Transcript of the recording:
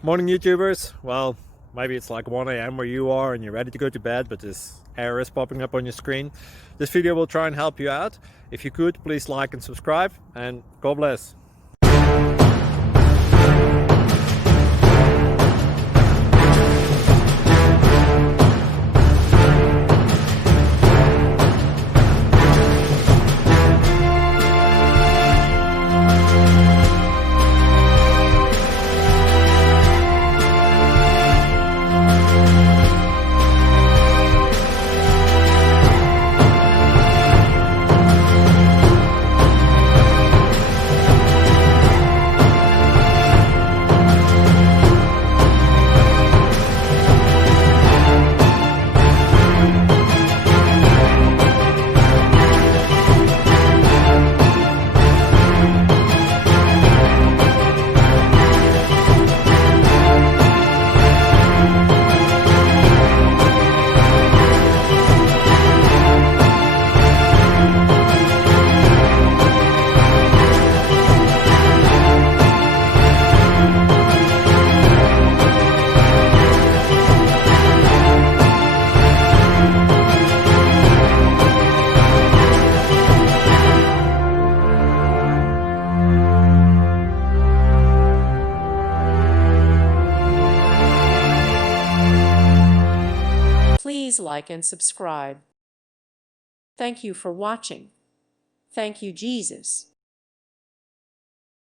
Morning, YouTubers. Well, maybe it's like 1 a.m. where you are and you're ready to go to bed, but this error is popping up on your screen. This video will try and help you out. If you could, please like and subscribe, and God bless. Please like and subscribe. Thank you for watching. Thank you, Jesus.